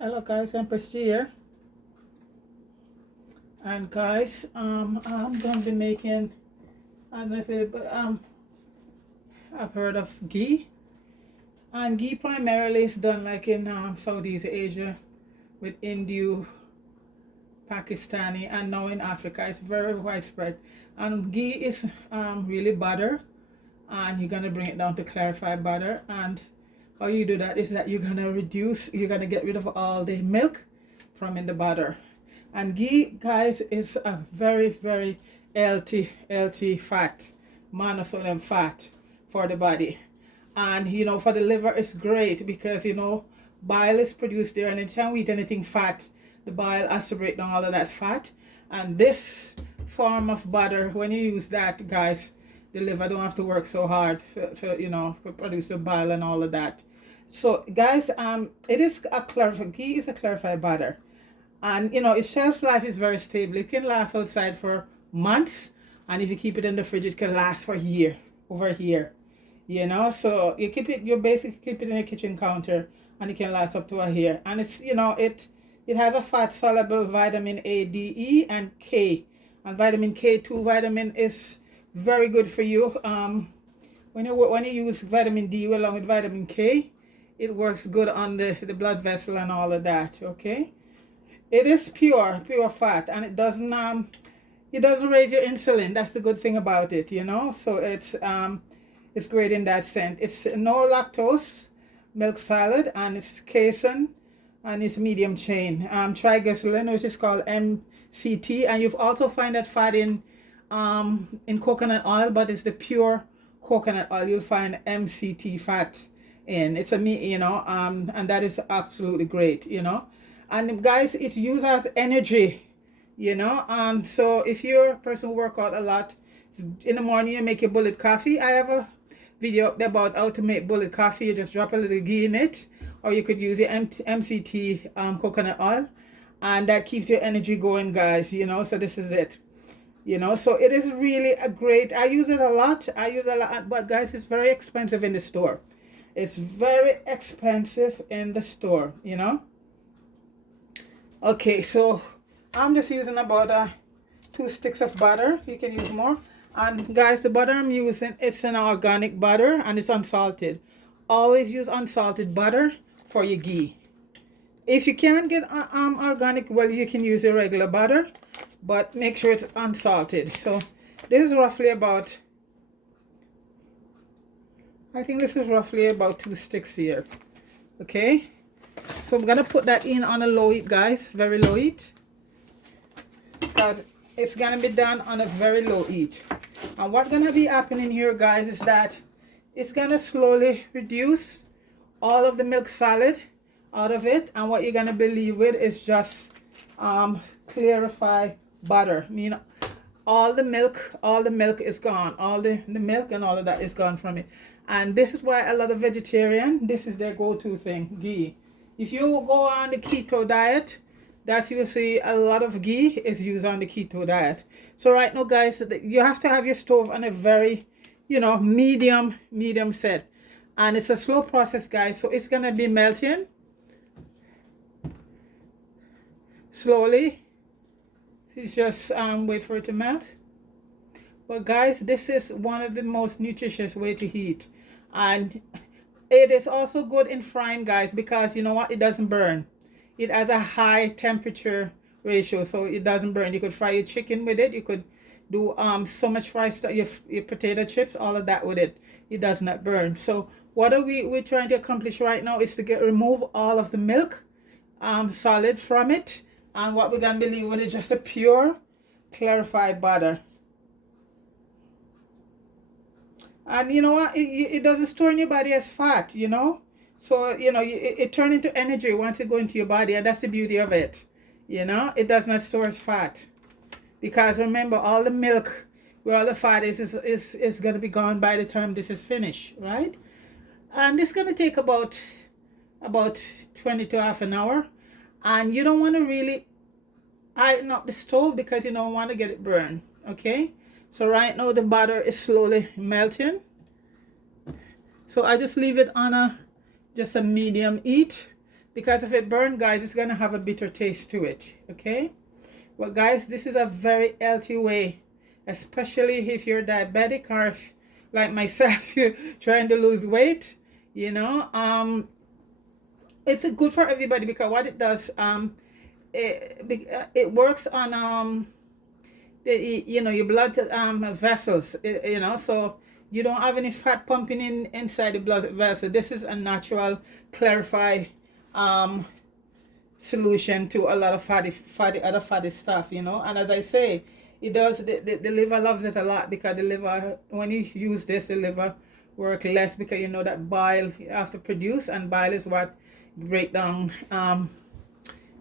Hello guys, Empress G here. And guys, I'm gonna be making, I don't know if it, but I've heard of ghee. And ghee primarily is done like in Southeast Asia with India, Pakistani, and now in Africa. It's very widespread. And ghee is really butter, and you're gonna bring it down to clarified butter. And how you do that is that you're gonna get rid of all the milk from in the butter. And ghee, guys, is a very healthy fat, monosodium fat for the body. And for the liver it's great because bile is produced there, and anytime we eat anything fat, the bile has to break down all of that fat. And this form of butter, when you use that, guys, the liver don't have to work so hard for produce the bile and all of that. So guys, it is a clarified ghee is a clarified butter. And its shelf life is very stable. It can last outside for months, and if you keep it in the fridge, it can last for a year, over a year. So you basically keep it in your kitchen counter, and it can last up to a year. And it's it has a fat soluble vitamin A, D, E, and K. And vitamin K2 vitamin is very good for you. When you use vitamin D along with vitamin K, it works good on the blood vessel and all of that. Okay. It is pure fat, and it doesn't raise your insulin. That's the good thing about it, So it's great in that sense. It's no lactose milk salad, and it's casein, and it's medium chain triglycerin, which is called MCT. And you've also find that fat in coconut oil, but it's the pure coconut oil you'll find MCT fat in. It's and that is absolutely great, And guys, it's used as energy, so if you're a person who work out a lot, in the morning you make your bullet coffee. I have a video up there about how to make bullet coffee. You just drop a little ghee in it, or you could use your MCT coconut oil, and that keeps your energy going, guys. So this is it. So it is really a great. I use it a lot, but guys, it's very expensive in the store. It's very expensive in the store. Okay, so I'm just using about 2 sticks of butter. You can use more. And guys, the butter I'm using, it's an organic butter, and it's unsalted. Always use unsalted butter for your ghee. If you can't get organic, well, you can use your regular butter, but make sure it's unsalted. So this is roughly about, I think this is roughly about 2 sticks here. Okay. So I'm gonna put that in on a low heat, guys, very low heat, because it's gonna be done on a very low heat. And what's gonna be happening here, guys, is that it's gonna slowly reduce all of the milk solid out of it, and what you're gonna be leave with is just clarified butter. All the milk is gone, all the milk and all of that is gone from it. And this is why a lot of vegetarian, this is their go-to thing, ghee. If you go on the keto diet, that's you'll see a lot of ghee is used on the keto diet. So right now, guys, you have to have your stove on a very, medium set. And it's a slow process, guys. So it's gonna be melting slowly. You just wait for it to melt. But guys, this is one of the most nutritious way to heat. And it is also good in frying, guys, because you know what, it doesn't burn. It has a high temperature ratio, so it doesn't burn. You could fry your chicken with it. You could do so much fry stuff, your potato chips, all of that with it. It does not burn. So what we're trying to accomplish right now is to remove all of the milk solid from it, and what we're gonna be leaving with is just a pure clarified butter. And you know what, it doesn't store in your body as fat, so it turns into energy once it goes into your body, and that's the beauty of it. It does not store as fat, because remember, all the milk where all the fat is going to be gone by the time this is finished, right? And it's going to take about 20 to half an hour, and you don't want to really iron up the stove because you don't want to get it burned. Okay, so right now the butter is slowly melting, so I just leave it on just a medium heat, because if it burns, guys, it's gonna have a bitter taste to it. Okay, but guys, this is a very healthy way, especially if you're diabetic, or if, like myself, you're trying to lose weight. You know, it's good for everybody, because what it does, it works on you know, your blood vessels, you know, so you don't have any fat pumping in inside the blood vessel. This is a natural clarify solution to a lot of other fatty stuff, you know. And as I say, it does, the liver loves it a lot, because the liver, when you use this, the liver work less, because you know that bile you have to produce, and bile is what break down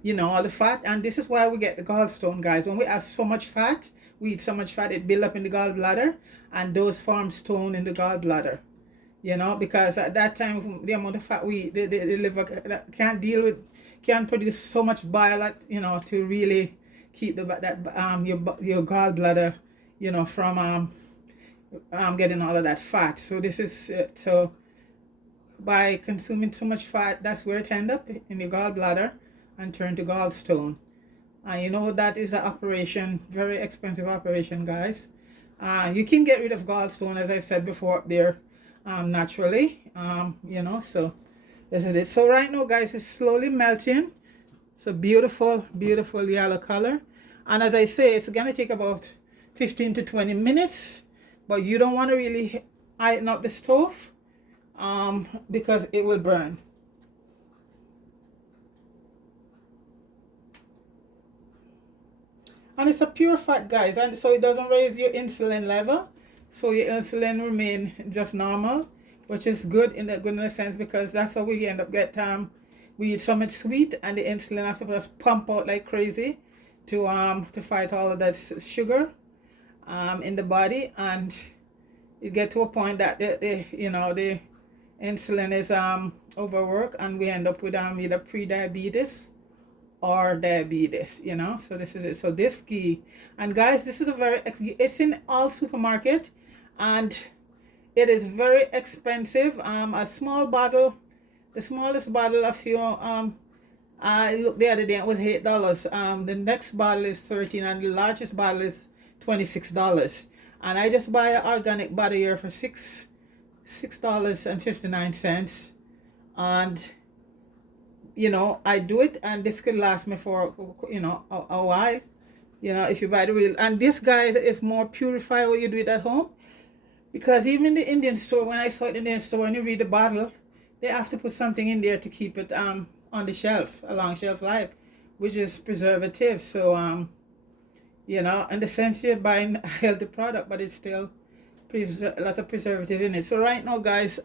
you know, all the fat. And this is why we get the gallstone, guys. When we have so much fat, we eat so much fat, it build up in the gallbladder, and those form stone in the gallbladder, you know, because at that time, the amount of fat we eat, the liver can't deal with, can't produce so much bile that, you know, to really keep your gallbladder, you know, from getting all of that fat. So this is it. So by consuming too much fat, that's where it ends up in your gallbladder and turn to gallstone. And you know, that is an operation, very expensive operation, guys. You can get rid of gallstone, as I said before, up there naturally, you know. So this is it. So right now, guys, it's slowly melting. So beautiful, beautiful yellow color. And as I say, it's gonna take about 15 to 20 minutes, but you don't want to really iron up the stove because it will burn. And it's a pure fat, guys, and so it doesn't raise your insulin level, so your insulin remain just normal, which is good in a sense, because that's how we end up we eat so much sweet, and the insulin have to just pump out like crazy to fight all of that sugar in the body, and you get to a point that the insulin is overworked, and we end up with either pre-diabetes or diabetes, you know. So this is it. So this ghee, and guys, this is it's in all supermarket, and it is very expensive. A small bottle, the smallest bottle of I looked the other day, it was $8. The next bottle is $13, and the largest bottle is $26. And I just buy organic butter here for $6.59, and you know, I do it, and this could last me for, you know, a while, you know, if you buy the real. And this, guys, is more purified when you do it at home, because even in the Indian store, when I saw it in the Indian store, when you read the bottle, they have to put something in there to keep it on the shelf, a long shelf life, which is preservative. So you know, in the sense you're buying a healthy product, but it's still lots of preservative in it. So right now, guys,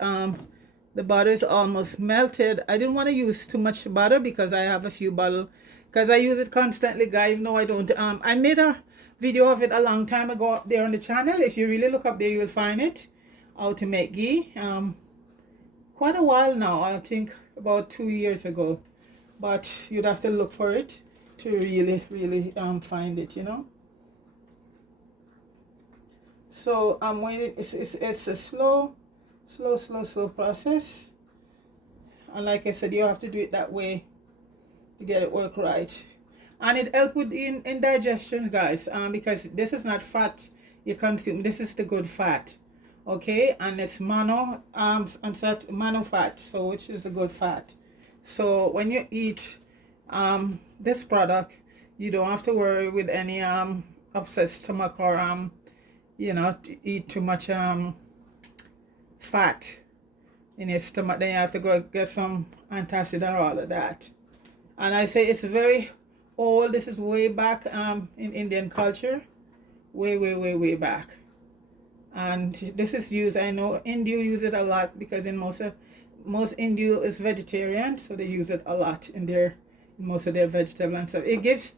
the butter is almost melted. I didn't want to use too much butter, because I have a few bottles, because I use it constantly, guys. No, I don't. I made a video of it a long time ago up there on the channel. If you really look up there, you will find it, how to make ghee. Quite a while now, I think about 2 years ago, but you'd have to look for it to really find it, you know. So when it's a slow process, and like I said, you have to do it that way to get it work right, and it helps with in digestion, guys, because this is not fat you consume, this is the good fat, okay, and it's mono fat, so which is the good fat. So when you eat this product, you don't have to worry with any upset stomach, or you know, to eat too much fat in your stomach. Then you have to go get some antacid and all of that. And I say it's very old. This is way back in Indian culture, way back. And this is used, I know India use it a lot, because in most India is vegetarian, so they use it a lot in most of their vegetable and stuff. It gives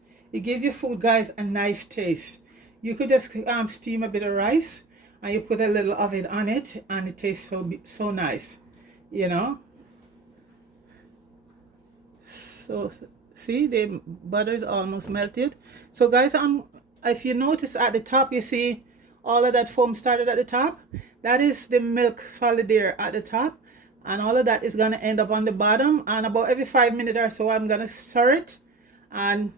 your food, guys, a nice taste. You could just steam a bit of rice, and you put a little of it on it, and it tastes so nice, you know. So see, the butter is almost melted. So guys, if you notice at the top, you see all of that foam started at the top. That is the milk solid there at the top, and all of that is going to end up on the bottom. And about every 5 minutes or so, I'm going to stir it. And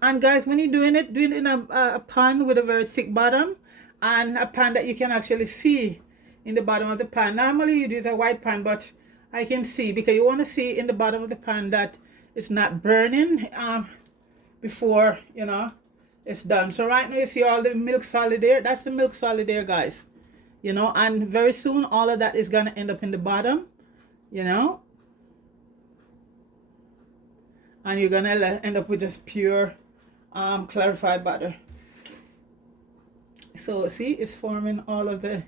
guys, when you're doing it in a pan with a very thick bottom, and a pan that you can actually see in the bottom of the pan. Normally you use a white pan, but I can see, because you want to see in the bottom of the pan that it's not burning before, you know, it's done. So right now you see all the milk solid there. That's the milk solid there, guys. You know, and very soon all of that is going to end up in the bottom, you know. And you're going to end up with just pure clarified butter. So see, it's forming all of the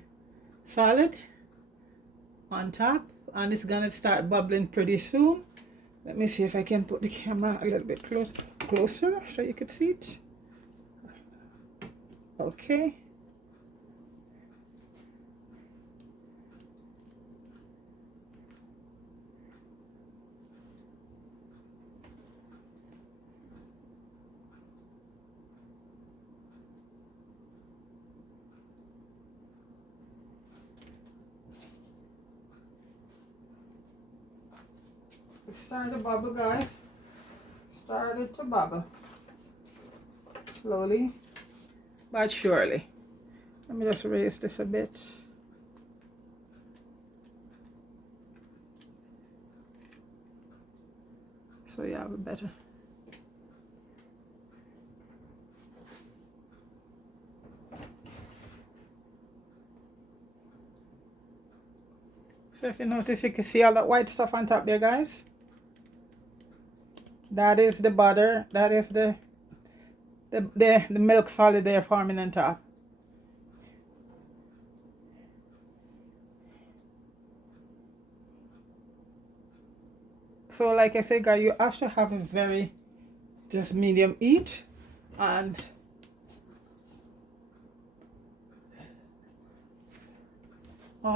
solid on top, and it's going to start bubbling pretty soon. Let me see if I can put the camera a little bit closer so you can see it. Okay. It's starting to bubble, guys. Started to bubble. Slowly but surely. Let me just raise this a bit. So you have a better. So if you notice, you can see all that white stuff on top there, guys. That is the butter. That is the milk solid there forming on top. So like I said, guys, you have to have a very just medium heat, and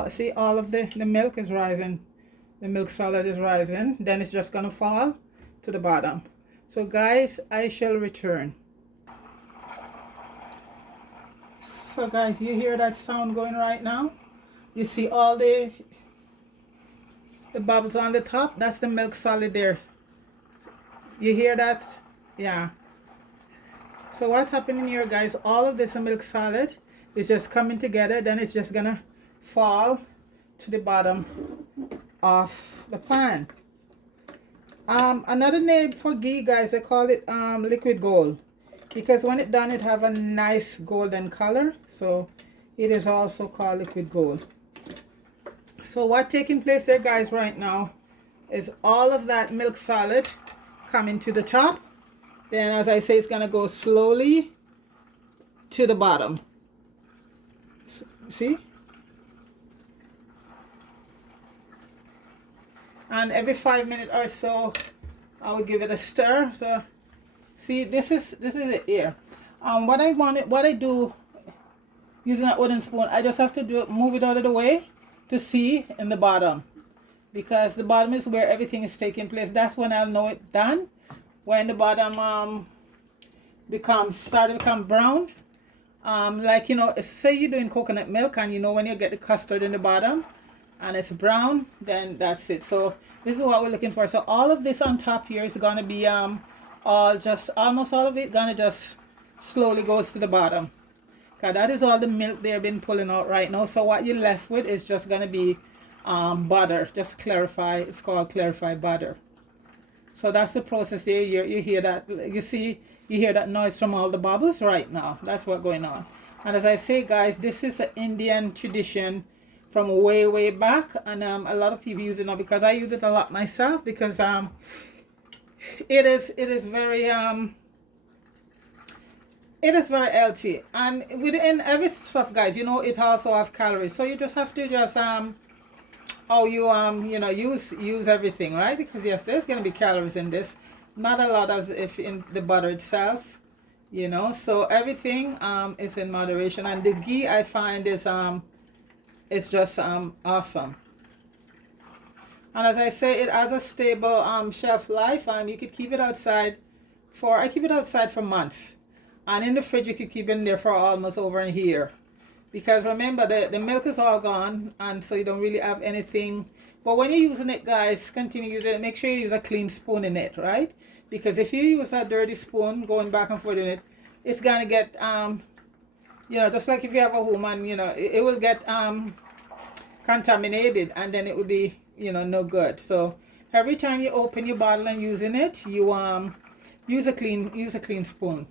see, all of the milk is rising. The milk solid is rising. Then it's just gonna fall to the bottom. So guys, I shall return. So guys, you hear that sound going right now? You see all the bubbles on the top? That's the milk solid there. You hear that? Yeah. So what's happening here, guys, all of this milk solid is just coming together. Then it's just gonna fall to the bottom of the pan. Another name for ghee, guys, they call it liquid gold, because when it's done, it have a nice golden color. So it is also called liquid gold. So what taking place there, guys, right now is all of that milk solid coming to the top. Then, as I say, it's gonna go slowly to the bottom. See? And every 5 minutes or so, I will give it a stir. So, see, this is it here. What I do using a wooden spoon, I just have to move it out of the way to see in the bottom, because the bottom is where everything is taking place. That's when I'll know it's done. When the bottom start to become brown, like, you know, say you're doing coconut milk, and you know when you get the custard in the bottom and it's brown, then that's it. So this is what we're looking for. So all of this on top here is gonna be almost all of it gonna just slowly goes to the bottom, because that is all the milk they've been pulling out right now. So what you're left with is just gonna be butter, just clarify. It's called clarified butter. So that's the process there. You hear that, you hear that noise from all the bubbles right now. That's what's going on. And as I say, guys, this is an Indian tradition from way back, and a lot of people use it now, because I use it a lot myself, because it is very healthy, and within every stuff, guys, you know, it also have calories. So you just have to how you you know, use everything, right? Because yes, there's gonna be calories in this, not a lot as if in the butter itself, you know. So everything is in moderation, and the ghee, I find, is it's just awesome. And as I say, it has a stable shelf life. You could keep it outside I keep it outside for months, and in the fridge you could keep it in there for almost over a year, because remember, the milk is all gone, and so you don't really have anything But when you're using it, guys, continue using it. Make sure you use a clean spoon in it, right? Because if you use a dirty spoon going back and forth in it, it's gonna get you know, just like if you have a woman, you know, it will get contaminated, and then it will be, you know, no good. So every time you open your bottle and using it, you use a clean spoon.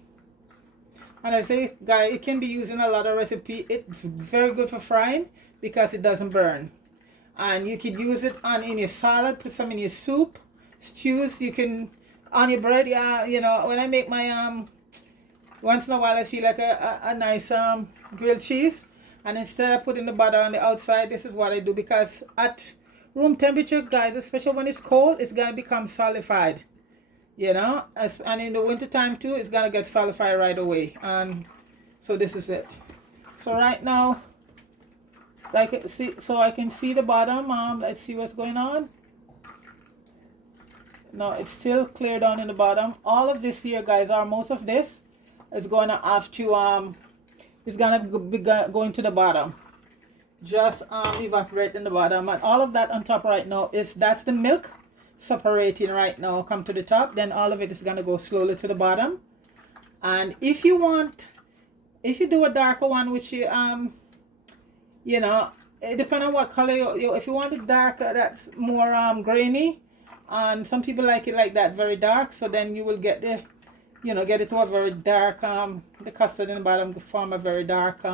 And I say, guys, it can be used in a lot of recipe. It's very good for frying because it doesn't burn. And you could use it on in your salad, put some in your soup, stews. You can on your bread. Yeah, you know, when I make my once in a while I feel like a nice grilled cheese, and instead of putting the butter on the outside, this is what I do, because at room temperature, guys, especially when it's cold, it's gonna become solidified, you know. And in the winter time too, it's gonna get solidified right away. And so this is it. So right now, like, see, so I can see the bottom. Let's see what's going on. No, it's still clear down in the bottom. All of this here, guys, or most of this is gonna have to it's gonna be going to the bottom, just evaporate in the bottom. And all of that on top right now that's the milk separating right now, come to the top. Then all of it is gonna go slowly to the bottom. And if you do a darker one, which you you know, it depends on what color if you want it darker, that's more grainy, and some people like it like that, very dark. So then you will get the, you know, get it to a very dark the custard in the bottom to form a very dark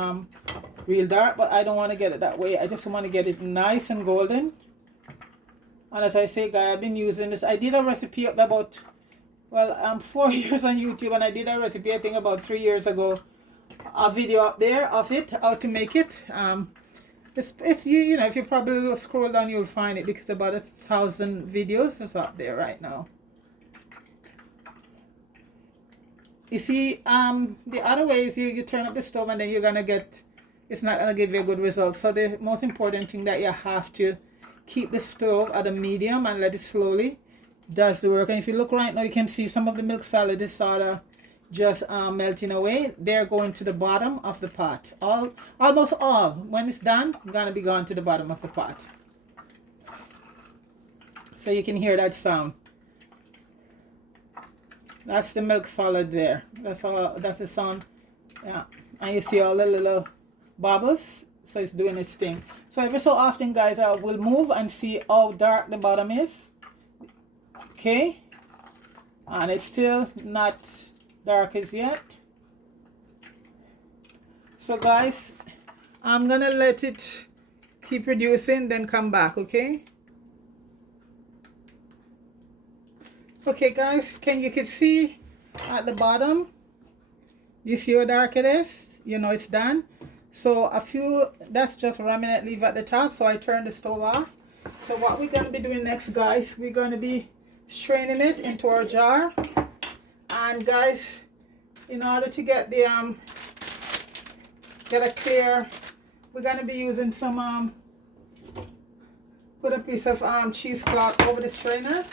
real dark. But I don't want to get it that way. I just want to get it nice and golden. And as I say, guys, I've been using this. I did a recipe about, well, 4 years on YouTube, and I did a recipe I think about 3 years ago, a video up there of it, how to make it. It's you know, if you probably scroll down, you'll find it, because about 1,000 videos is up there right now. You see, the other way is you turn up the stove, and then you're gonna get, it's not gonna give you a good result. So the most important thing that you have to keep the stove at a medium and let it slowly does the work. And if you look right now, you can see some of the milk solid is sort of just melting away. They're going to the bottom of the pot. Almost all, when it's done, gonna be going to the bottom of the pot. So you can hear that sound. That's the milk solid there. That's all. That's the sound. Yeah, and you see all the little bubbles. So it's doing its thing. So every so often, guys, I will move and see how dark the bottom is. Okay, and it's still not dark as yet. So guys, I'm gonna let it keep reducing, then come back. Okay. Okay, guys, you can see at the bottom, you see how dark it is, you know it's done. So that's just remnant leave at the top. So I turn the stove off. So what we're going to be doing next, guys, we're going to be straining it into our jar. And guys, in order to get the get a clear, we're going to be using some put a piece of cheesecloth over the strainer,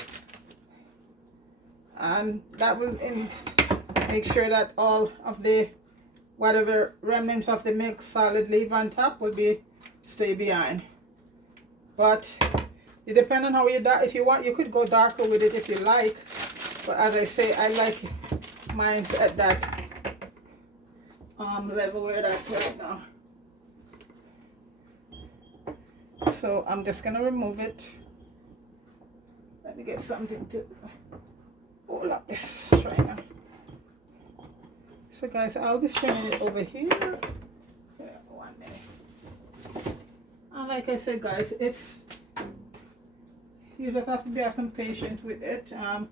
and that will make sure that all of the whatever remnants of the milk solid leave on top will stay behind. But it depends on how you if you want, you could go darker with it if you like, but as I say, I like mine's at that level where that's right now. So I'm just gonna remove it. Let me get something to hold up this strainer. So guys, I'll be straining it over here. Yeah, 1 minute. And like I said, guys, you just have to be some patient with it. A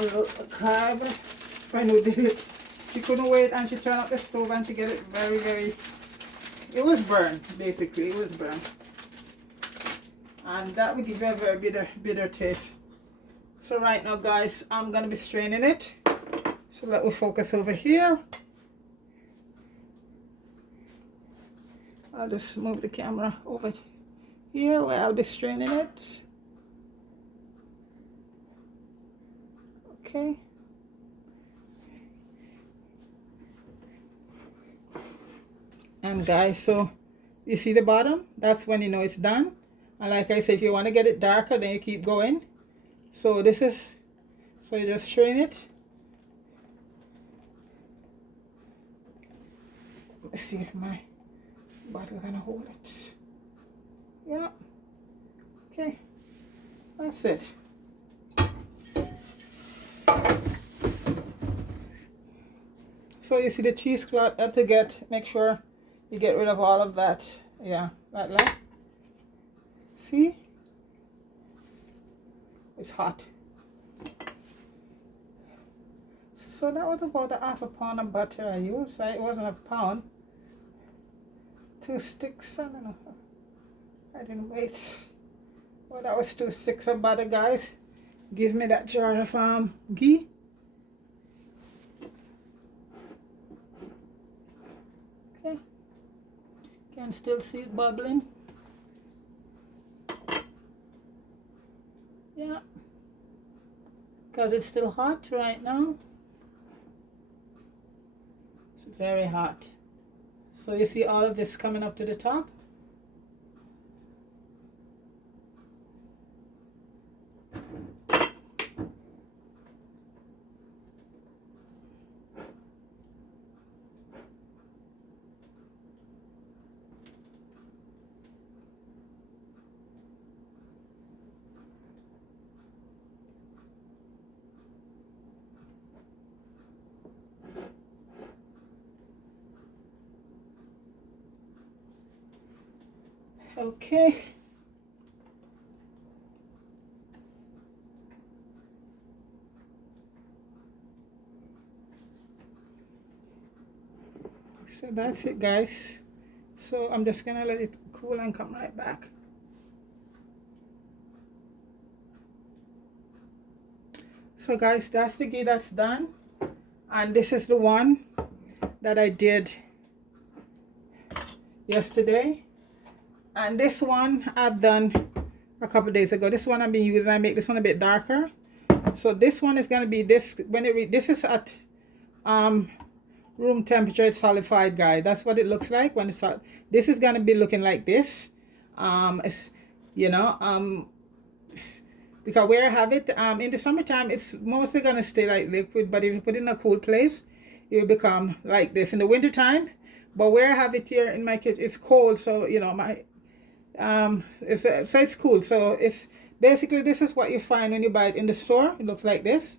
little carb friend who did it, she couldn't wait, and she turned up the stove and she get it very, it was burned, basically. It was burned, and that would give you a very bitter taste. So right now, guys, I'm gonna be straining it. So that will focus over here. I'll just move the camera over here where I'll be straining it. Okay. And guys, so you see the bottom? That's when you know it's done. And like I said, if you want to get it darker, then you keep going. So this is, so you just strain it. Let's see if my bottle gonna hold it. Yeah. Okay. That's it. So you see the cheesecloth have to make sure you get rid of all of that. Yeah, that light. See? It's hot. So that was about a half a pound of butter I used. It wasn't a pound. 2 sticks, I don't know. I didn't wait. Well, that was 2 sticks of butter, guys. Give me that jar of ghee. Okay. Can still see it bubbling. Yeah. Because it's still hot right now. It's very hot. So you see all of this coming up to the top. Okay. So that's it, guys. So I'm just gonna let it cool and come right back. So guys, that's the ghee that's done. And this is the one that I did yesterday. And this one I've done a couple days ago. This one I've been using. I make this one a bit darker. So this one is gonna be this when it this is at room temperature. It's solidified, guys. That's what it looks like when it's hot. This is gonna be looking like this. It's, you know, because where I have it in the summertime, it's mostly gonna stay like liquid. But if you put it in a cool place, it will become like this in the winter time. But where I have it here in my kitchen, it's cold, so you know my so it's cool. So it's basically, this is what you find when you buy it in the store. It looks like this.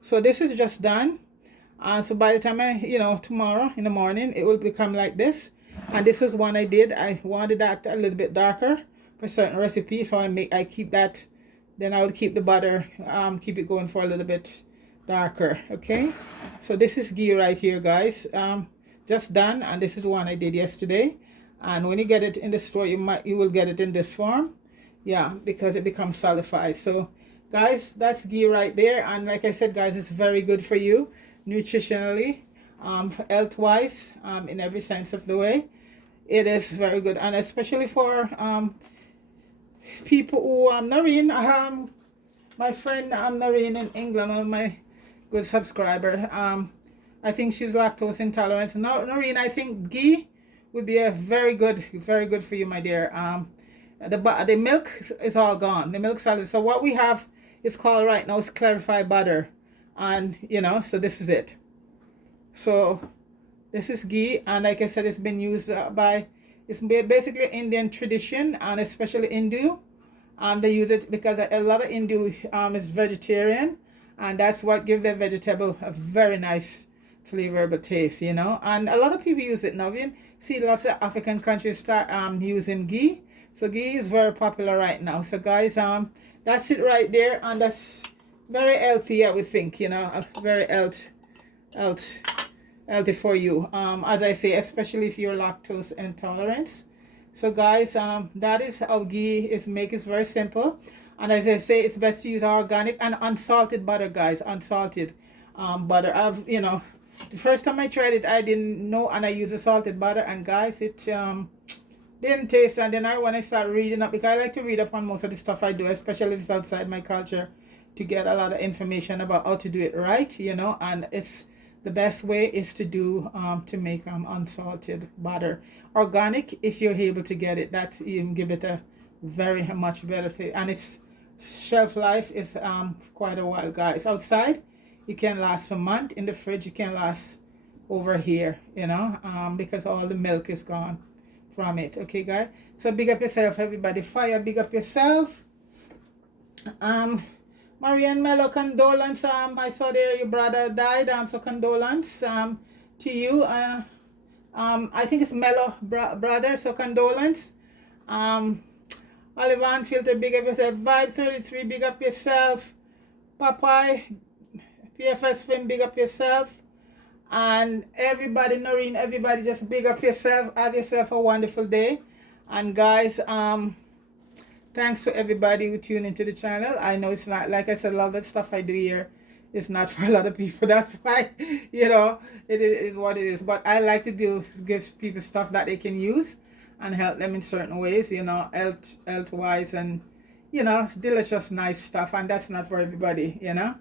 So this is just done. So by the time tomorrow in the morning, it will become like this. And this is one I did. I wanted that a little bit darker for certain recipes, so I keep that. Then I would keep the butter, keep it going for a little bit darker. Okay. So this is ghee right here, guys. Just done, and this is one I did yesterday. And when you get it in the store, you will get it in this form. Yeah, because it becomes solidified. So guys, that's ghee right there. And like I said, guys, it's very good for you nutritionally, health wise, in every sense of the way. It is very good, and especially for people who Noreen, my friend Noreen in England, one of my good subscriber, I think she's lactose intolerant. Noreen, I think ghee would be a very good for you, my dear. The milk is all gone, the milk solid. So what we have is called right now is clarified butter, and so this is it. So this is ghee, and like I said, it's been used it's basically Indian tradition, and especially Hindu. They use it because a lot of Hindu is vegetarian, and that's what gives their vegetable a very nice flavorable taste, and a lot of people use it now. You see lots of African countries start using ghee. So ghee is very popular right now. So guys, that's it right there, and that's very healthy, I would think, very healthy for you, as I say, especially if you're lactose intolerant. So guys, that is how ghee is made. It's very simple, and as I say, it's best to use organic and unsalted butter, guys. Unsalted butter. The first time I tried it, I didn't know, and I used a salted butter, and guys, it didn't taste. And then when I started reading up, because I like to read up on most of the stuff I do, especially if it's outside my culture, to get a lot of information about how to do it right, and it's the best way is to do to make unsalted butter. Organic, if you're able to get it, that's even give it a very much better thing, and its shelf life is quite a while, guys. Outside it can last a month. In the fridge it can last over here, you know, because all the milk is gone from it. Okay, guys, so big up yourself, everybody. Fire, big up yourself. Marianne Mello, condolence. I saw there your brother died. So condolence to you. I think it's Mello brother, so condolence. Olivan Filter, big up yourself. Vibe 33, big up yourself. Popeye, PFS Film, big up yourself. And everybody, Noreen, everybody, just big up yourself. Have yourself a wonderful day. And guys, thanks to everybody who tuned into the channel. I know it's not, like I said, a lot of the stuff I do here is not for a lot of people. That's why, you know, it is what it is. But I like to give people stuff that they can use and help them in certain ways, you know, health wise, and, you know, delicious, nice stuff. And that's not for everybody, you know.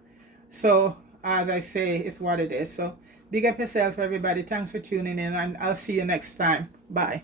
So, as I say, it's what it is. So, big up yourself, everybody. Thanks for tuning in, and I'll see you next time. Bye.